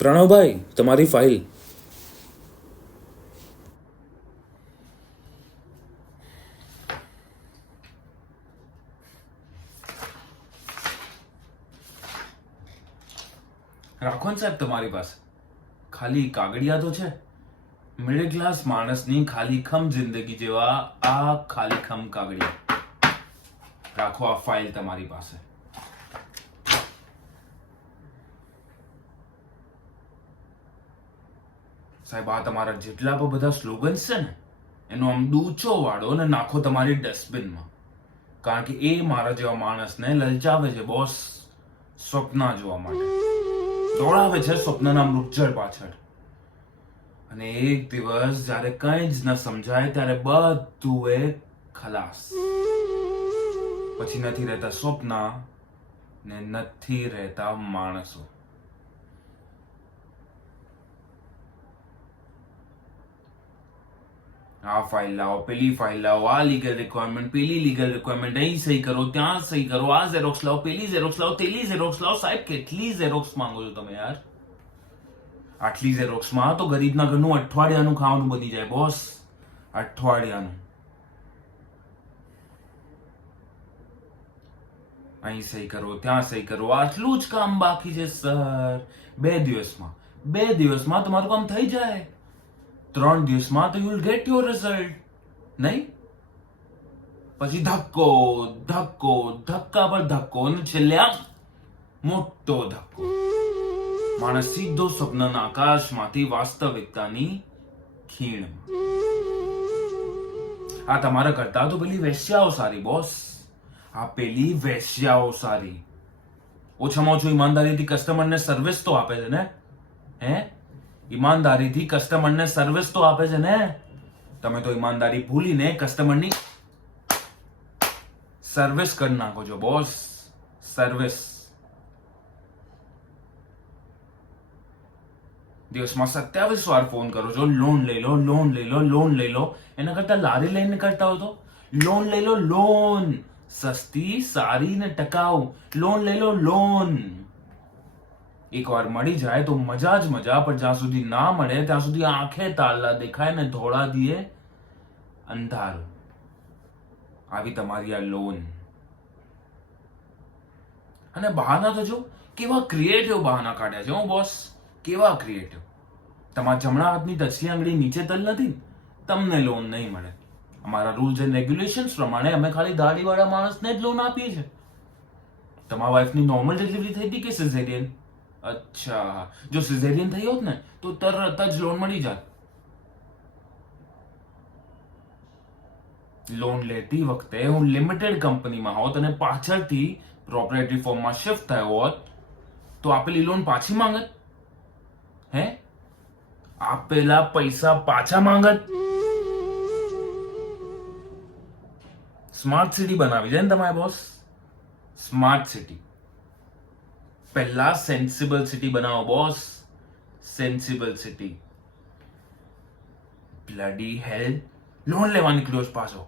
પ્રણવભાઈ, તમારી ફાઇલ. રાખો ને સાહેબ તમારી પાસે. ખાલી કાગળિયા તો છે. મિડલ ક્લાસ માણસની ખાલીખમ જિંદગી જેવા આ ખાલીખમ કાગળિયા. રાખો આ ફાઇલ તમારી પાસે. સાહેબ, આ તમારા જેટલા પણ બધા સ્લોગન્સ છે ને, એનો આમ ડૂચો વાળો ને નાખો તમારી ડસ્ટબિનમાં. કારણ કે એ મારા જેવા માણસને લલચાવે છે બોસ, સ્વપ્ન જોવા માટે. દોડાવે છે સ્વપ્નના મૃગજળ પાછળ. અને એક દિવસ જ્યારે કંઈ જ ન સમજાય ત્યારે બધું એ ખલાસ. પછી નથી રહેતા સ્વપ્ન ને નથી રહેતા માણસો. આ ફાઇલ લાવો, પેલી ફાઇલ લાવો, આ લીગલ રિક્વાયરમેન્ટ, પેલી લીગલ રિક્વાયરમેન્ટ, અહીં સહી કરો, ત્યાં સહી કરો, આ ઝેરોક્સ લાવો, પેલી ઝેરોક્સ લાવો, તેલી ઝેરોક્સ લાવો. સાહેબ, કેટલી ઝેરોક્સ માંગો છો તમે યાર? આટલી ઝેરોક્સમાં તો ગરીબના ઘરનું અઠવાડિયાનું ખાવાનું બની જાય બોસ. અઠવાડિયાનું. અહીં સહી કરો, ત્યાં સહી કરો, આટલું જ કામ બાકી છે સર. 2 દિવસમાં તમારું કામ થઈ જાય. 3 દિવસમાં તો you will get your result. નહીં? પછી ધક્કા પર ધક્કો અને છેલ્લે મોટો ધક્કો. માણસ સીધો સ્વપ્નના આકાશમાંથી વાસ્તવિકતાની ખીણમાં. આ તમારા કરતા તો પેલી વેશ્યાઓ સારી બોસ. આ પેલી વેશ્યાઓ સારી. ઓછામાં ઓછું ઈમાનદારીથી કસ્ટમરને સર્વિસ તો આપે છે ને? હે? ઈમાનદારીથી કસ્ટમરને સર્વિસ તો આપે છે ને? તમે તો ઈમાનદારી ભૂલીને કસ્ટમરની સર્વિસ કરી નાખો છો બોસ. સર્વિસ. દિવસમાં 27 વાર ફોન કરો છો, લોન લઈ લો, લોન લઈ લો, લોન લઈ લો. એના કરતા લારી લઈને કરતા હો તો લોન લઈ લો. લોન સસ્તી, સારી ને ટકાઉ. લોન લઈ લો, લોન. એકવાર મળી જાય તો મજા જ મજા, પણ જ્યાં સુધી ના મળે ત્યાં સુધી આંખે તાળલા દેખાય ને ધોળા દીએ અંધારું. આવી તમારી આ લોન. અને બહાના તો જો કેવા ક્રિએટિવ બહાના કાઢ્યા છે હું બોસ. કેવા ક્રિએટિવ. તમારા જમણા હાથની ટચલી આંગળી નીચે તલ નથી, તમને લોન નહીં મળે. અમારા રૂલ્સ એન્ડ રેગ્યુલેશન્સ પ્રમાણે અમે ખાલી દાઢીવાળા માણસને જ લોન આપીએ છીએ. તમારા વાઈફની નોર્મલ ડિલિવરી થઈ હતી કે સિઝેરિયન? અચ્છા, જો સિઝેરિયન થઈ હોત ને તો તરત જ લોન મળી જાત. લોન લેતી વખતે હું લિમિટેડ કંપનીમાં હોત અને પાછળથી પ્રોપરેટરી ફોર્મમાં શિફ્ટ થયો હોત તો આપેલી લોન પાછી માંગત? હે? આપેલા પૈસા પાછા માંગત? સ્માર્ટ સિટી બનાવી છે ને તમારે બોસ. Smart city. પહેલા સેન્સિબલ સિટી બનાવો બોસ. Sensible city. બ્લડી હેલ. લોન લેવા નીકળ્યો પાછો.